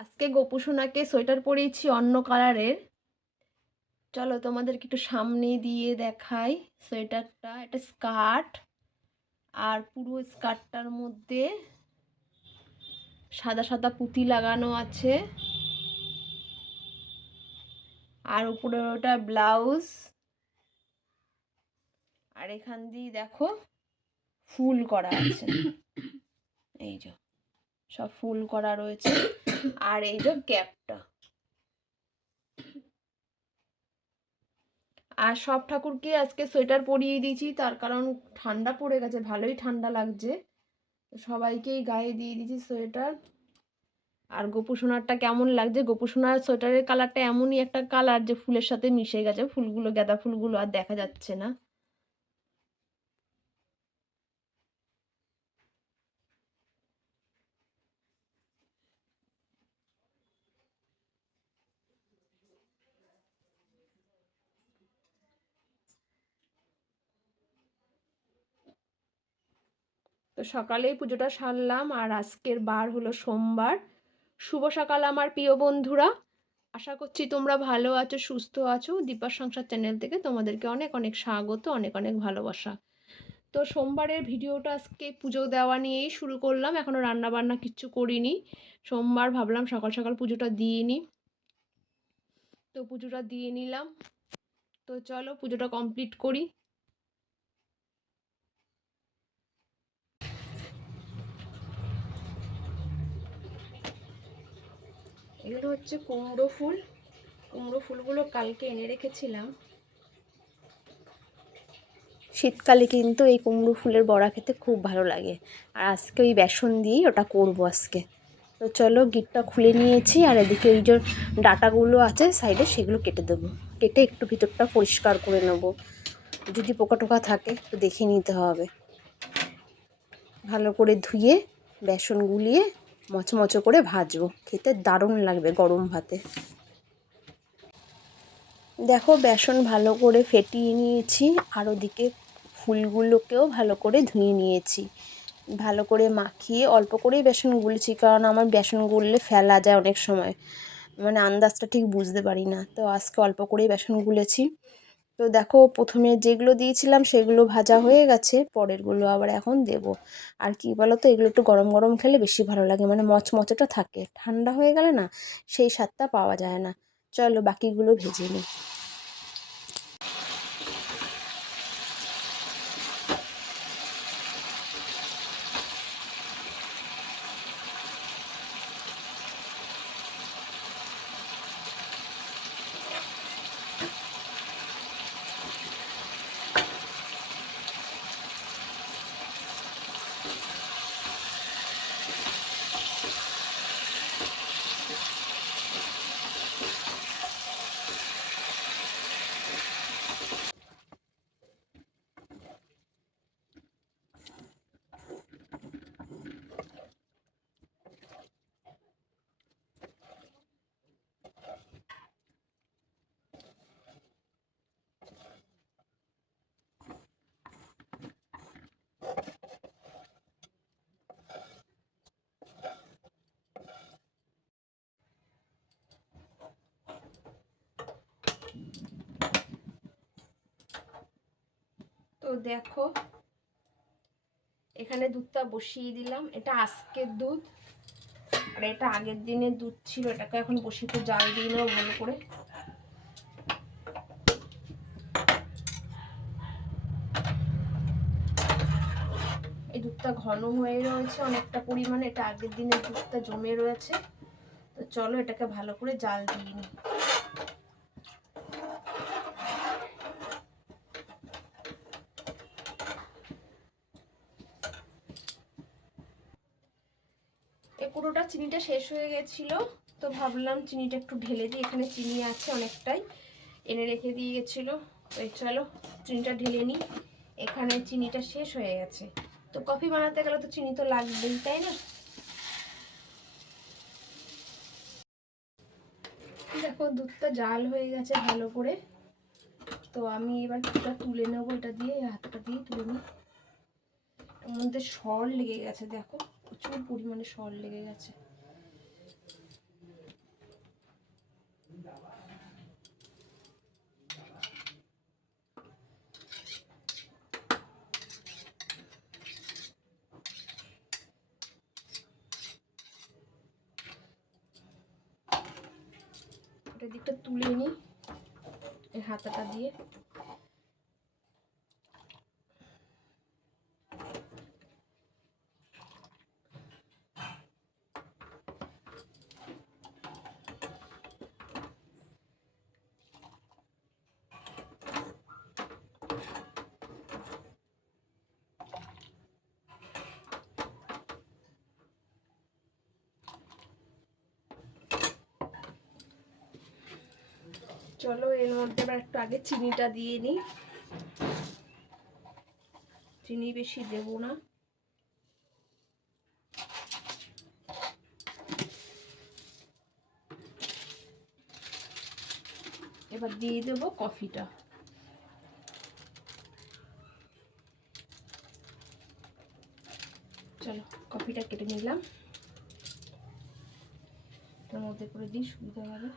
আজকে গোপুসোনাকে সোয়েটার পরিয়েছি অন্য কালারের। চলো তোমাদেরকে একটু সামনে দিয়ে দেখাই সোয়েটারটা। এটা স্কার্ট, আর পুরো স্কার্টটার মধ্যে সাদা সাদা পুঁতি লাগানো আছে, আর উপরে ওটা ব্লাউজ। আর এখান দিয়ে দেখো ফুল করা আছে, এই যে সব ফুল করা রয়েছে। আর এই যে ক্যাপটা। আর সব ঠাকুরকে আজকে সোয়েটার পরিয়ে দিয়েছি, তার কারণ ঠান্ডা পড়ে গেছে, ভালোই ঠান্ডা লাগছে। সবাইকেই গায়ে দিয়ে দিয়েছি সোয়েটার। আর গোপুসোনারটা কেমন লাগছে? গোপুসোনার সোয়েটারের কালারটা এমনই একটা কালার যে ফুলের সাথে মিশে গেছে, ফুলগুলো গাঁদা ফুলগুলো আর দেখা যাচ্ছে না। তো সকালেই পুজোটা সারলাম, আর আজকের বার হলো সোমবার। শুভ সকাল আমার প্রিয় বন্ধুরা। আশা করছি তোমরা ভালো আছো, সুস্থ আছো। দীপার সংসার চ্যানেল থেকে তোমাদেরকে অনেক অনেক স্বাগত, অনেক অনেক ভালোবাসা। তো সোমবারের ভিডিওটা আজকে পুজো দেওয়া নিয়েই শুরু করলাম। এখনও রান্না বান্না কিচ্ছু করিনি। সোমবার ভাবলাম সকাল সকাল পুজোটা দিয়ে নিই, তো পুজোটা দিয়ে নিলাম। তো চলো পুজোটা কমপ্লিট করি। এগুলো হচ্ছে কুমড়ো ফুল। কুমড়ো ফুলগুলো কালকে এনে রেখেছিলাম। শীতকালে কিন্তু এই কুমড়ো ফুলের বড়া খেতে খুব ভালো লাগে, আর আজকে ওই বেসন দিয়েই ওটা করবো আজকে। তো চলো গিটটা খুলে নিয়েছি, আর এদিকে ওই যে ডাটাগুলো আছে সাইডে সেগুলো কেটে দেবো। কেটে একটু ভিতরটা পরিষ্কার করে নেব, যদি পোকা টোকা থাকে তো দেখে নিতে হবে। ভালো করে ধুয়ে বেসন গুলিয়ে মচমচো করে ভাজবো, খেতে দারুণ লাগবে গরম ভাতে। দেখো বেসন ভালো করে ফেটিয়ে নিয়েছি, আর ওদিকে ফুলগুলোকেও ভালো করে ধুয়ে নিয়েছি। ভালো করে মাখিয়ে অল্প করেই বেসন গুলেছি, কারণ আমার বেসন গুললে ফেলা যায় অনেক সময়, মানে আন্দাজটা ঠিক বুঝতে পারি না। তো আজকে অল্প করেই বেসন গুলেছি। তো দেখো প্রথমে যেগুলো দিয়েছিলাম সেগুলো ভাজা হয়ে গেছে, পরেরগুলো আবার এখন দেব। আর কি বলো তো, এগুলো একটু গরম গরম খেলে বেশি ভালো লাগে, মানে মচমচেটা থাকে। ঠান্ডা হয়ে গেলে না সেই স্বাদটা পাওয়া যায় না। চলো বাকিগুলো ভেজে নিই। তো দেখো এখানে দুধটা বসিয়ে দিলাম। এটা আজকের দুধ, আর এটা আগের দিনের দুধ ছিল। এটাকে এখন বসিয়ে একটু জাল দিয়ে নেবো ভালো করে। এই দুধটা ঘন হয়ে রয়েছে অনেকটা পরিমাণে, এটা আগের দিনের দুধটা জমে রয়েছে। তো চলো এটাকে ভালো করে জাল দিয়ে নিই। এই পুরোটা চিনিটা শেষ হয়ে গেছিলো, তো ভাবলাম চিনিটা একটু ঢেলে দিই। এখানে চিনি আছে অনেকটাই, এনে রেখে দিয়ে গেছিলো। তো চলো চিনিটা ঢেলে নিই। এখানে চিনিটা শেষ হয়ে গেছে, তো কফি বানাতে গেলে তো চিনি তো লাগবেই, তাই না? দেখো দুধটা জাল হয়ে গেছে ভালো করে। তো আমি এবার কিছুটা তুলে নেবো, এটা দিয়ে হাতটা দিয়ে তুলে নিই। এর মধ্যে সর লেগে গেছে, দেখো প্রচুর পরিমাণে সর লেগে গেছে। কফিটার দিকটা তুলে নিই এই হাতাটা দিয়ে। চলো এর মধ্যে আবার একটু আগে চিনিটা দিয়ে নিই। চিনি বেশি দেব না। এবার দিয়ে দেবো কফিটা। চলো কফিটা কেটে নিলাম, এর মধ্যে করে দিই সুবিধা হবে।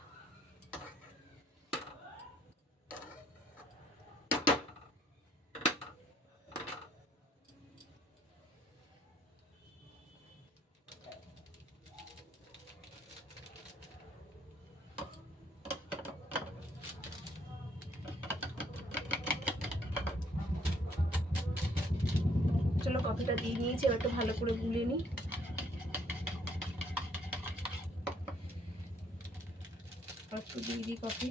চলো কফিটা দিয়ে নিয়েছি, এবার একটু ভালো করে গুলে নিই। একটু দিয়ে দিই কফি।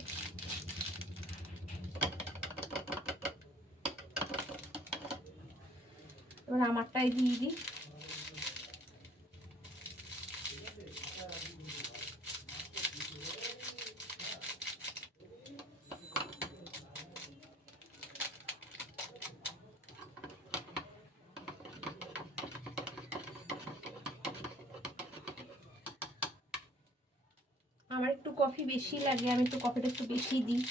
এবার আমারটাই দিয়ে দিই। আমার একটু কফি বেশি লাগে, আমি একটু কফিটা একটু বেশি দিই।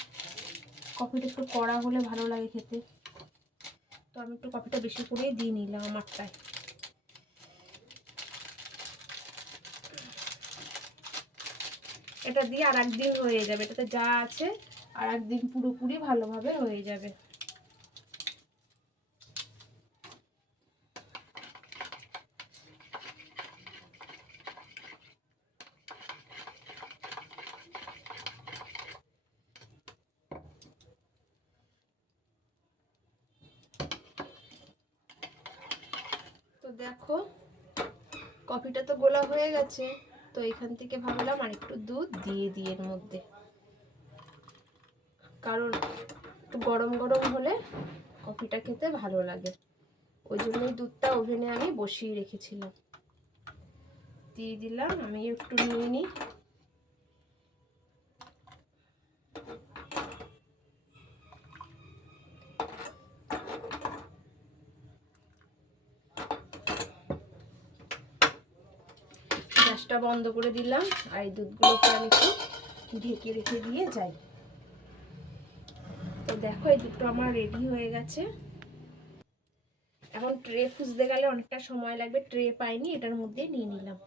কফিটা একটু কড়া হলে ভালো লাগে খেতে, তো আমি একটু কফিটা বেশি করেই দিয়ে নিলাম আমারটায়। এটা দিয়ে আর একদিন হয়ে যাবে, এটাতে যা আছে আর একদিন পুরোপুরি ভালোভাবে হয়ে যাবে। তো দেখো কফিটা তো গোলা হয়ে গেছে, তো এখান থেকে ভাবলাম আর একটু দুধ দিয়ে দিই এর মধ্যে, কারণ একটু গরম গরম হলে কফিটা খেতে ভালো লাগে, ওই জন্যই দুধটা ওভেনে আমি বসিয়ে রেখেছিলাম। দিয়ে দিলাম, আমি একটু নিয়ে নিই। গ্যাসটা বন্ধ করে দিলাম, আর এই দুধগুলোকে আমি একটু ঢেকে রেখে দিয়ে যাই। তো দেখো এই দুধটা আমার রেডি হয়ে গেছে। এখন ট্রে খুঁজতে গেলে অনেকটা সময় লাগবে, ট্রে পাইনি, এটার মধ্যে নিয়ে নিলাম।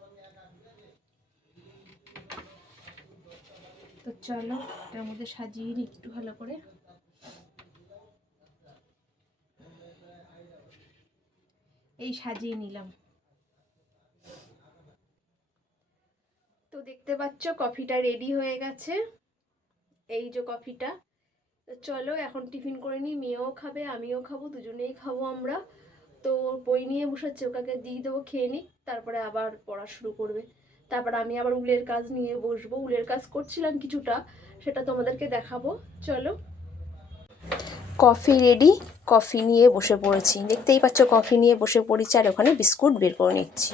তো চলো এটার মধ্যে সাজিয়ে নিই একটু ভালো করে। এই সাজিয়ে নিলাম। তো দেখতে পাচ্ছ কফিটা রেডি হয়ে গেছে, এই যে কফিটা। তো চলো এখন টিফিন করে নিই, মেয়েও খাবে আমিও খাবো, দুজনেই খাবো আমরা। তো বই নিয়ে বসেছে, ওকে দিয়ে দেবো, খেয়ে নিক, তারপরে আবার পড়া শুরু করবে। তারপর আমি আবার উলের কাজ নিয়ে বসবো, উলের কাজ করছিলাম কিছুটা, সেটা তোমাদেরকে দেখাবো। চলো কফি রেডি, কফি নিয়ে বসে পড়েছি, দেখতেই পাচ্ছ কফি নিয়ে বসে পড়েছি, আর ওখানে বিস্কুট বের করে নিচ্ছি।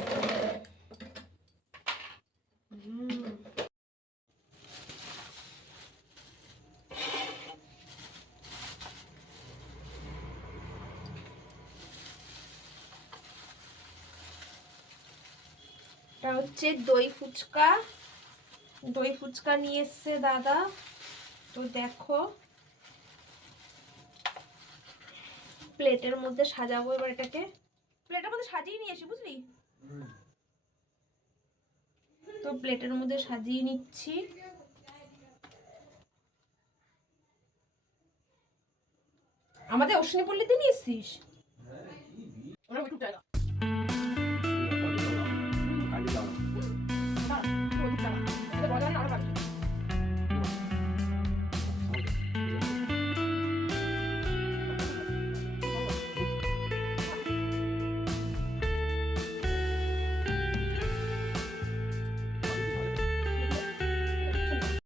এটা হচ্ছে দই ফুচকা, দই ফুচকা নিয়ে এসছে দাদা। তো দেখো প্লেটের মধ্যে সাজাবো এবার এটাকে, প্লেটের মধ্যে সাজিয়ে নিয়ে এসি বুঝলি। তো প্লেটের মধ্যে সাজিয়ে নিচ্ছি। আমাদের অশ্বিনী পল্লীতে নিয়ে এসছিস?